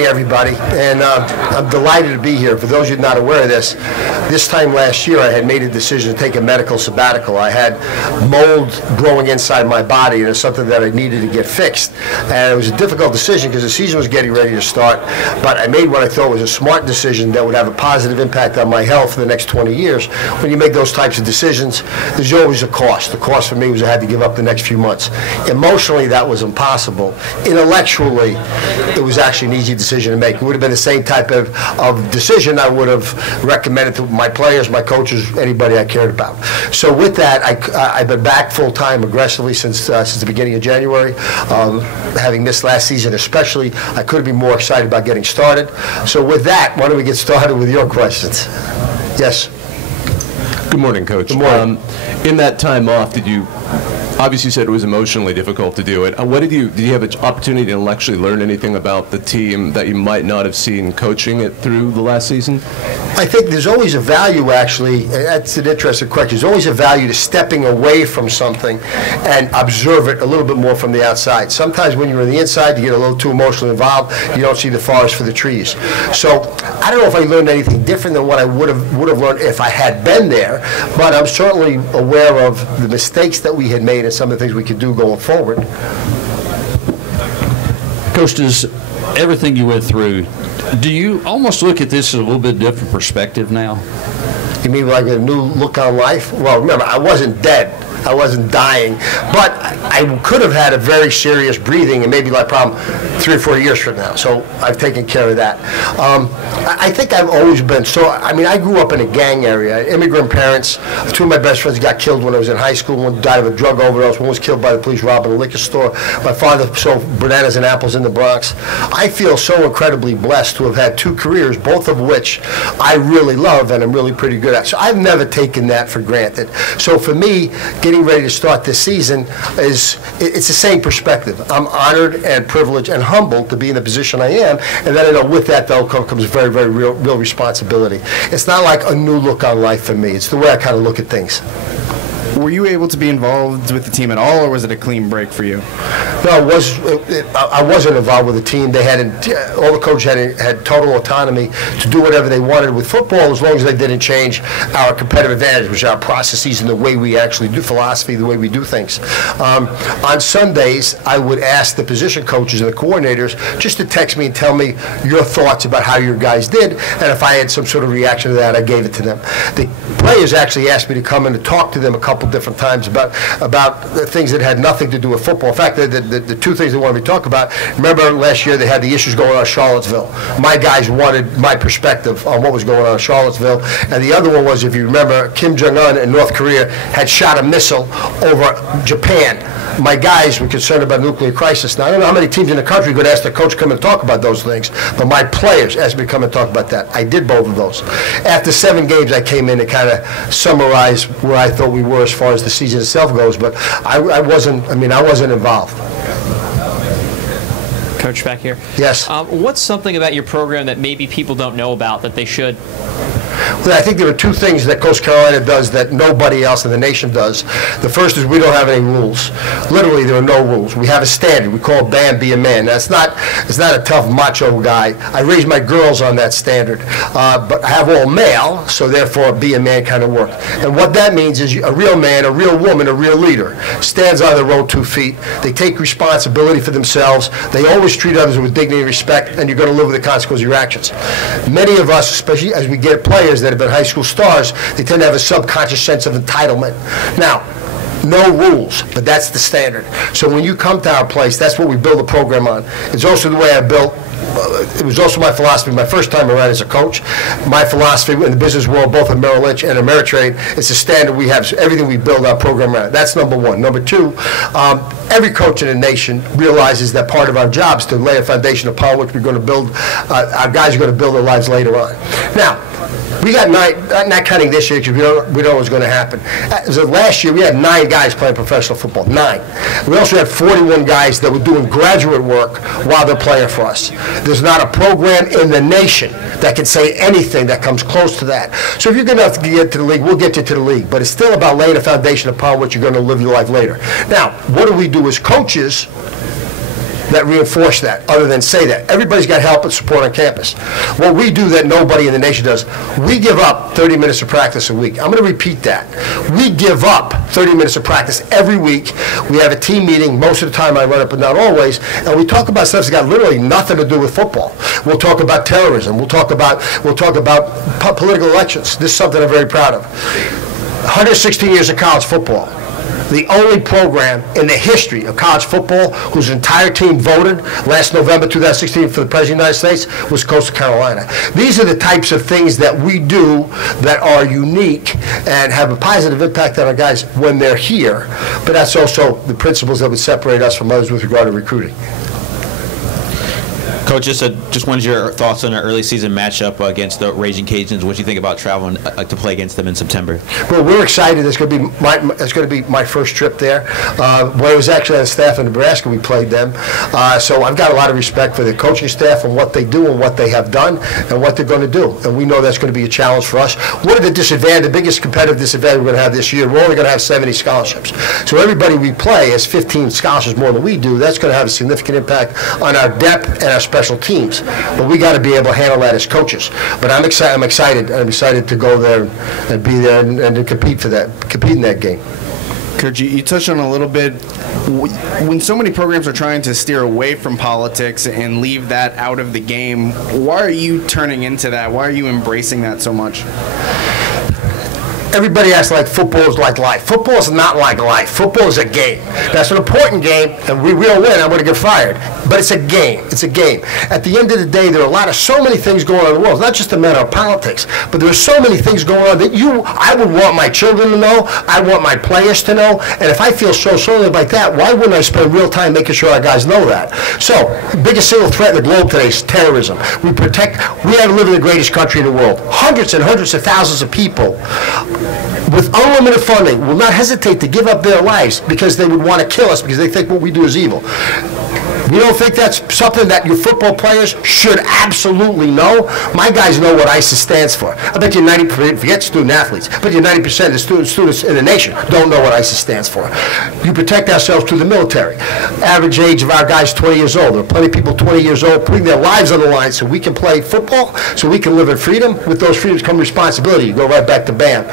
Everybody, and I'm delighted to be here. For those of you not aware of this time last year I had made a decision to take a medical sabbatical. I had mold growing inside my body, and it's something that I needed to get fixed. And it was a difficult decision because the season was getting ready to start, but I made what I thought was a smart decision that would have a positive impact on my health for the next 20 years. When you make those types of decisions, there's always a cost. The cost for me was I had to give up the next few months. Emotionally, that was impossible. Intellectually, it was actually an easy decision to make. It would have been the same type of decision I would have recommended to my players, my coaches, anybody I cared about. So with that, I've been back full-time aggressively since the beginning of January. Having missed last season especially, I couldn't be more excited about getting started. So with that, why don't we get started with your questions? Yes? Good morning, Coach. Good morning. In that time off, did you obviously said it was emotionally difficult to do it. Did you have an opportunity to actually learn anything about the team that you might not have seen coaching it through the last season? I think there's always a value, actually. That's an interesting question. There's always a value to stepping away from something and observe it a little bit more from the outside. Sometimes when you're on the inside, you get a little too emotionally involved. You don't see the forest for the trees. So I don't know if I learned anything different than what I would have learned if I had been there, but I'm certainly aware of the mistakes that we had made and some of the things we could do going forward. Coach, does everything you went through, do you almost look at this as a little bit different perspective now? You mean like a new look on life? Well, remember, I wasn't dead. I wasn't dying, but I could have had a very serious breathing and maybe like problem 3 or 4 years from now. So I've taken care of that. I think I've always been, I grew up in a gang area. Immigrant parents. 2 of my best friends got killed when I was in high school. One died of a drug overdose. One was killed by the police robbing a liquor store. My father sold bananas and apples in the Bronx. I feel so incredibly blessed to have had 2 careers, both of which I really love and I'm really pretty good at. So I've never taken that for granted. So for me, getting ready to start this season it's the same perspective. I'm honored and privileged and humbled to be in the position I am, and then I know with that though comes very, very real responsibility. It's not like a new look on life for me. It's the way I kind of look at things. Were you able to be involved with the team at all, or was it a clean break for you? No, I wasn't involved with the team. They all the coaches had total autonomy to do whatever they wanted with football, as long as they didn't change our competitive advantage, which are our processes and the way we actually do philosophy, the way we do things. On Sundays, I would ask the position coaches and the coordinators just to text me and tell me your thoughts about how your guys did, and if I had some sort of reaction to that, I gave it to them. The players actually asked me to come in and talk to them a couple different times about things that had nothing to do with football. In fact, the 2 things they wanted me to talk about, remember last year they had the issues going on in Charlottesville. My guys wanted my perspective on what was going on in Charlottesville, and the other one was, if you remember, Kim Jong-un in North Korea had shot a missile over Japan. My guys were concerned about nuclear crisis. Now, I don't know how many teams in the country could ask the coach to come and talk about those things, but my players asked me to come and talk about that. I did both of those. After 7 games, I came in to kind of summarize where I thought we were as far as the season itself goes, but I wasn't involved. Coach, back here. Yes. What's something about your program that maybe people don't know about that they should? Well, I think there are 2 things that Coast Carolina does that nobody else in the nation does. The first is we don't have any rules. Literally, there are no rules. We have a standard. We call BAM, be a man. Now, it's not a tough macho guy. I raised my girls on that standard. But I have all male, so therefore be a man kind of work. And what that means is a real man, a real woman, a real leader stands on their own 2 feet. They take responsibility for themselves. They always treat others with dignity and respect, and you're going to live with the consequences of your actions. Many of us, especially as we get players that have been high school stars, they tend to have a subconscious sense of entitlement. Now, no rules, but that's the standard. So when you come to our place, that's what we build the program on. It's also the way I built. It was also my philosophy my first time around as a coach. My philosophy in the business world, both at Merrill Lynch and Ameritrade, it's a standard we have. So everything we build our program around. That's number 1. Number 2, every coach in the nation realizes that part of our job is to lay a foundation upon which we're going to build. Our guys are going to build their lives later on. Now, we got 9, not counting this year because we don't know what's going to happen. So last year we had 9 guys playing professional football, 9. We also had 41 guys that were doing graduate work while they're playing for us. There's not a program in the nation that can say anything that comes close to that. So if you're good enough to get to the league, we'll get you to the league. But it's still about laying a foundation upon which you're going to live your life later. Now, what do we do as coaches? that reinforce that, other than say that. Everybody's got help and support on campus. What we do that nobody in the nation does, we give up 30 minutes of practice a week. I'm going to repeat that. We give up 30 minutes of practice every week. We have a team meeting. Most of the time I run it, but not always. And we talk about stuff that's got literally nothing to do with football. We'll talk about terrorism. We'll talk about political elections. This is something I'm very proud of. 116 years of college football. The only program in the history of college football whose entire team voted last November 2016 for the President of the United States was Coastal Carolina. These are the types of things that we do that are unique and have a positive impact on our guys when they're here, but that's also the principles that would separate us from others with regard to recruiting. Coach, just wanted your thoughts on an early season matchup against the Raging Cajuns. What do you think about traveling to play against them in September? Well, we're excited. It's going to be my first trip there. When I was actually on staff in Nebraska, we played them. So I've got a lot of respect for the coaching staff and what they do and what they have done and what they're going to do. And we know that's going to be a challenge for us. One of the biggest competitive disadvantage we're going to have this year, we're only going to have 70 scholarships. So everybody we play has 15 scholarships more than we do. That's going to have a significant impact on our depth and our special teams, but we got to be able to handle that as coaches. But I'm excited to go there and be there and to compete in that game. Coach, you touched on a little bit, when so many programs are trying to steer away from politics and leave that out of the game, why are you turning into that? Why are you embracing that so much? Everybody acts like football is like life. Football is not like life. Football is a game. That's an important game, and we will win. I'm going to get fired. But it's a game. It's a game. At the end of the day, there are so many things going on in the world. It's not just a matter of politics, but there are so many things going on that I would want my children to know. I want my players to know. And if I feel so strongly like that, why wouldn't I spend real time making sure our guys know that? So, the biggest single threat in the globe today is terrorism. We live in the greatest country in the world. Hundreds and hundreds of thousands of people with unlimited funding will not hesitate to give up their lives because they would want to kill us because they think what we do is evil. You don't think that's something that your football players should absolutely know? My guys know what ISIS stands for. I bet you 90%, forget student athletes, I bet you 90% of the students in the nation don't know what ISIS stands for. You protect ourselves through the military. Average age of our guys 20 years old. There are plenty of people 20 years old putting their lives on the line so we can play football, so we can live in freedom. With those freedoms come responsibility. You go right back to BAM.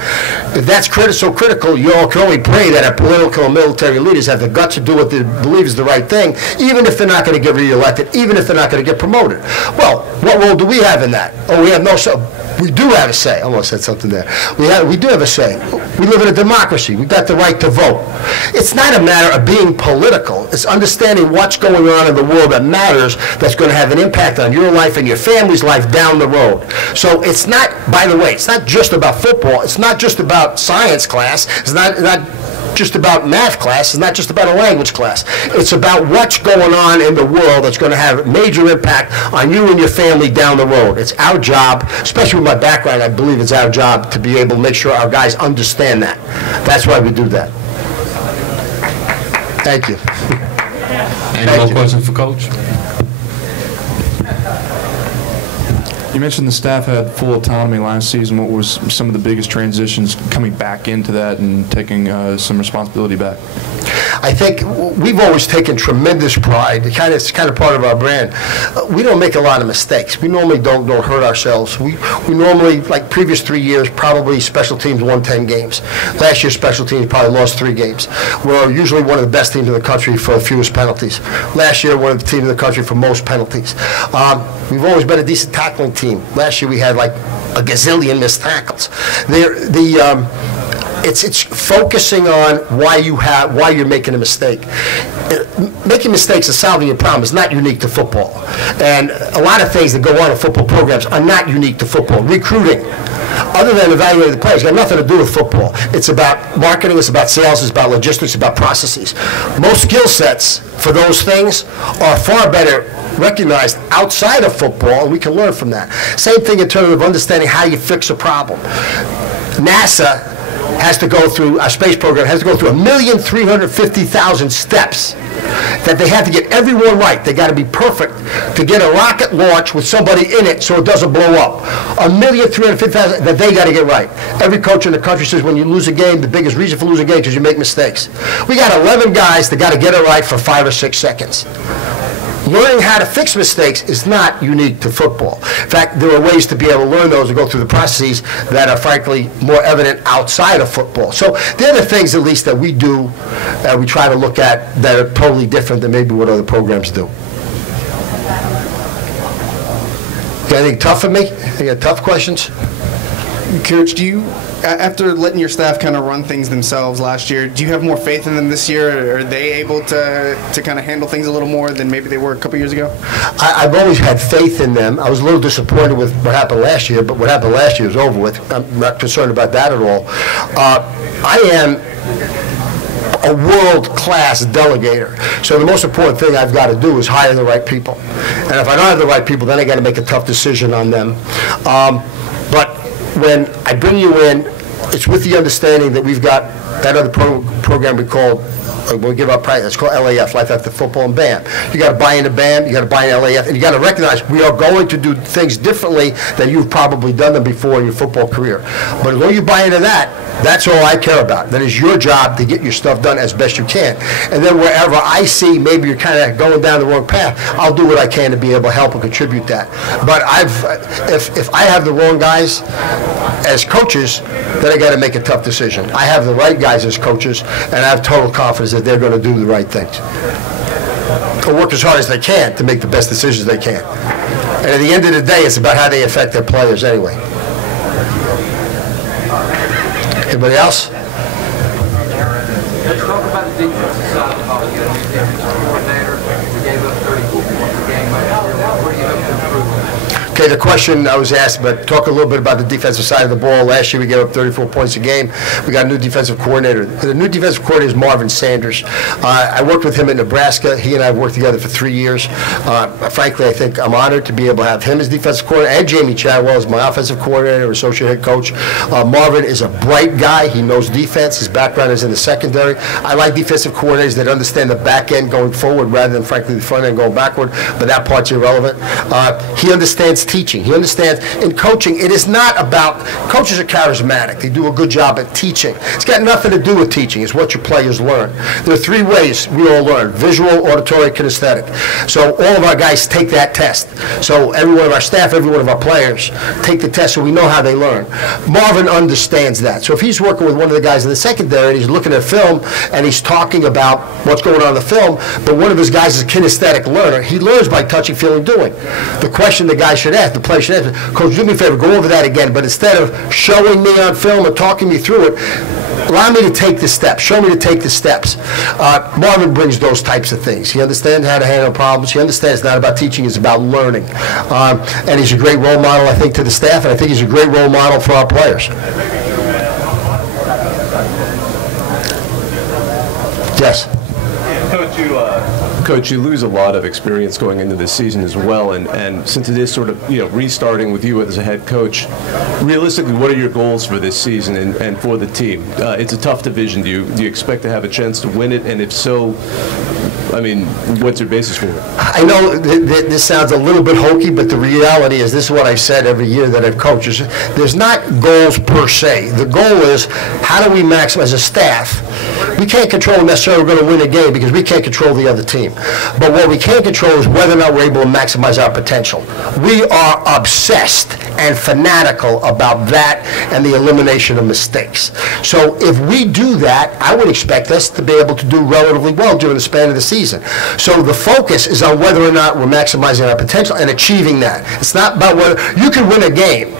If that's so critical, you all can only pray that our political and military leaders have the guts to do what they believe is the right thing, even if they're not going to get reelected, even if they're not going to get promoted. Well, what role do we have in that? Oh, we have no say. We do have a say. I almost said something there. We do have a say. We live in a democracy. We've got the right to vote. It's not a matter of being political. It's understanding what's going on in the world that matters, that's going to have an impact on your life and your family's life down the road. So it's not, by the way, it's not just about football. It's not just about science class. It's not just about math class. It's not just about a language class. It's about what's going on in the world that's going to have a major impact on you and your family down the road. It's our job, especially with my background, I believe it's our job to be able to make sure our guys understand that. That's why we do that. Thank you. Any more questions for Coach? You mentioned the staff had full autonomy last season. What was some of the biggest transitions coming back into that and taking some responsibility back? I think we've always taken tremendous pride. It's kind of part of our brand. We don't make a lot of mistakes. We normally don't hurt ourselves. We normally, like previous 3 years, probably special teams won 10 games. Last year, special teams probably lost 3 games. We're usually one of the best teams in the country for fewest penalties. Last year, one of the teams in the country for most penalties. We've always been a decent tackling team. Last year, we had like a gazillion missed tackles. It's focusing on why you're making a mistake. Making mistakes and solving your problem is not unique to football. And a lot of things that go on in football programs are not unique to football. Recruiting, other than evaluating the players, got nothing to do with football. It's about marketing, it's about sales, it's about logistics, it's about processes. Most skill sets for those things are far better recognized outside of football, and we can learn from that. Same thing in terms of understanding how you fix a problem. NASA has to go through, our space program has to go through 1,350,000 steps that they have to get everyone right. They got to be perfect to get a rocket launch with somebody in it so it doesn't blow up. 1,350,000 that they got to get right. Every coach in the country says when you lose a game, the biggest reason for losing a game is because you make mistakes. We got 11 guys that got to get it right for 5 or 6 seconds. Learning how to fix mistakes is not unique to football. In fact, there are ways to be able to learn those and go through the processes that are frankly more evident outside of football. So they're the things at least that we do, we try to look at that are totally different than maybe what other programs do. Got anything tough for me? You got tough questions? Coach, do you, after letting your staff kind of run things themselves last year, do you have more faith in them this year? Are they able to kind of handle things a little more than maybe they were a couple years ago? I've always had faith in them. I was a little disappointed with what happened last year, but what happened last year is over with. I'm not concerned about that at all. I am a world-class delegator. So the most important thing I've got to do is hire the right people. And if I don't have the right people, then I got to make a tough decision on them. But when I bring you in, it's with the understanding that we've got that other program we call, we'll give up practice, it's called LAF, Life After Football, and BAM. You got to buy into BAM, you got to buy into LAF, and you got to recognize we are going to do things differently than you've probably done them before in your football career. But as long as you buy into that, that's all I care about. That is your job to get your stuff done as best you can. And then wherever I see maybe you're kind of going down the wrong path, I'll do what I can to be able to help and contribute that. But if I have the wrong guys as coaches, then I got to make a tough decision. I have the right guys as coaches, and I have total confidence that they're going to do the right things. Or work as hard as they can to make the best decisions they can. And at the end of the day, it's about how they affect their players anyway. Anybody else? Let's talk about the defensive side of the ball. You got a new defensive coordinator. We gave up 34 points a game. What do you hope to improve on? Okay, the question I was asked, but talk a little bit about the defensive side of the ball. Last year we gave up 34 points a game. We got a new defensive coordinator. The new defensive coordinator is Marvin Sanders. I worked with him in Nebraska. He and I have worked together for 3 years. Frankly, I think I'm honored to be able to have him as defensive coordinator and Jamie Chadwell as my offensive coordinator, associate head coach. Marvin is a bright guy. He knows defense. His background is in the secondary. I like defensive coordinators that understand the back end going forward rather than, frankly, the front end going backward, but that part's irrelevant. He understands teaching. He understands in coaching, it is not about, coaches are charismatic. They do a good job at teaching. It's got nothing to do with teaching. It's what your players learn. There are 3 ways we all learn: visual, auditory, kinesthetic. So all of our guys take that test. So every one of our staff, every one of our players take the test so we know how they learn. Marvin understands that. So if he's working with one of the guys in the secondary and he's looking at film and he's talking about what's going on in the film, but one of his guys is a kinesthetic learner, he learns by touching, feeling, doing. The question the guy should ask, the player should ask, Coach, do me a favor, go over that again, but instead of showing me on film or talking me through it, allow me to take the steps. Show me to take the steps. Marvin brings those types of things. He understands how to handle problems. He understands it's not about teaching, it's about learning. And he's a great role model, I think, to the staff, and I think he's a great role model for our players. Yes? Coach, you lose a lot of experience going into this season as well, and since it is sort of restarting with you as a head coach, realistically, what are your goals for this season and for the team? It's a tough division. Do you expect to have a chance to win it? And if so, I mean, what's your basis for it? I know this sounds a little bit hokey, but the reality is this is what I've said every year that I've coached. There's not goals per se. The goal is how do we maximize as a staff. We can't control necessarily we're going to win a game because we can't control the other team. But what we can control is whether or not we're able to maximize our potential. We are obsessed and fanatical about that and the elimination of mistakes. So if we do that, I would expect us to be able to do relatively well during the span of the season. So the focus is on whether or not we're maximizing our potential and achieving that. It's not about whether you can win a game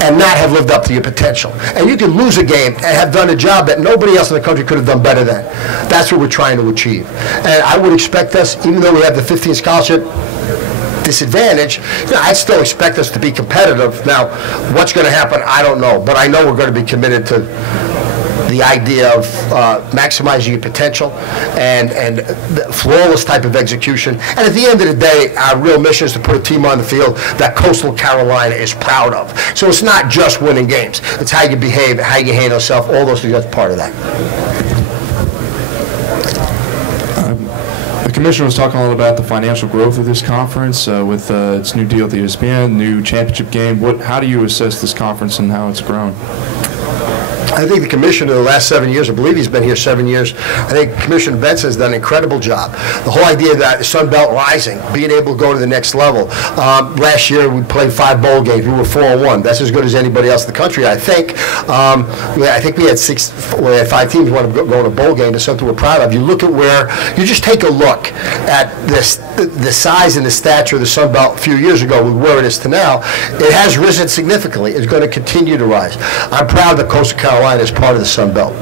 and not have lived up to your potential. And you can lose a game and have done a job that nobody else in the country could have done better than. That's what we're trying to achieve. And I would expect us, even though we have the 15 scholarship disadvantage, I'd still expect us to be competitive. Now, what's going to happen, I don't know. But I know we're going to be committed to the idea of maximizing your potential and the flawless type of execution. And at the end of the day, our real mission is to put a team on the field that Coastal Carolina is proud of. So it's not just winning games. It's how you behave, how you handle yourself, all those things. That's part of that. The commissioner was talking a lot about the financial growth of this conference with its new deal with ESPN, new championship game. How do you assess this conference and how it's grown? I think the commissioner the last 7 years, I believe he's been here 7 years, I think Commissioner Benson has done an incredible job. The whole idea that the Sun Belt rising, being able to go to the next level. Last year we played 5 bowl games. We were 4-1. That's as good as anybody else in the country, I think. I think we had 5 teams want to go to a bowl game. It's something we're proud of. You look at you just take a look at the size and the stature of the Sun Belt a few years ago with where it is to now. It has risen significantly. It's going to continue to rise. I'm proud that Coastal Carolina is part of the Sun Belt.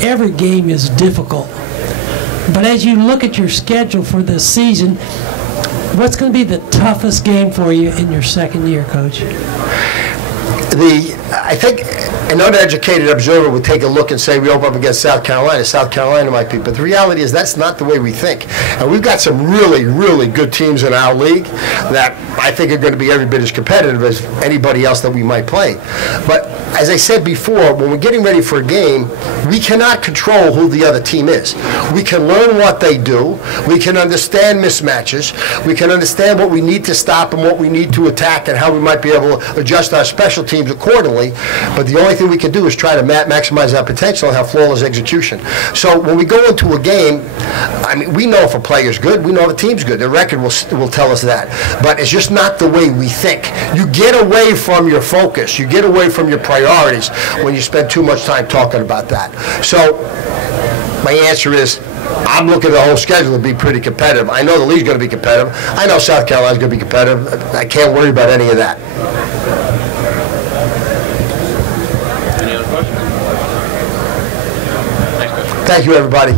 Every game is difficult, but as you look at your schedule for this season, what's going to be the toughest game for you in your second year, Coach? I think an uneducated observer would take a look and say we open up against South Carolina. South Carolina might be, but the reality is that's not the way we think. And we've got some really, really good teams in our league that I think are going to be every bit as competitive as anybody else that we might play. But as I said before, when we're getting ready for a game, we cannot control who the other team is. We can learn what they do. We can understand mismatches. We can understand what we need to stop and what we need to attack and how we might be able to adjust our special teams accordingly. But the only thing we can do is try to maximize our potential and have flawless execution. So when we go into a game, I mean, we know if a player's good. We know if a team's good. The record will tell us that. But it's just not the way we think. You get away from your focus. You get away from your priorities when you spend too much time talking about that. So my answer is I'm looking at the whole schedule to be pretty competitive. I know the league's going to be competitive. I know South Carolina's going to be competitive. I can't worry about any of that. Any other questions? Thanks, Coach. Thank you, everybody.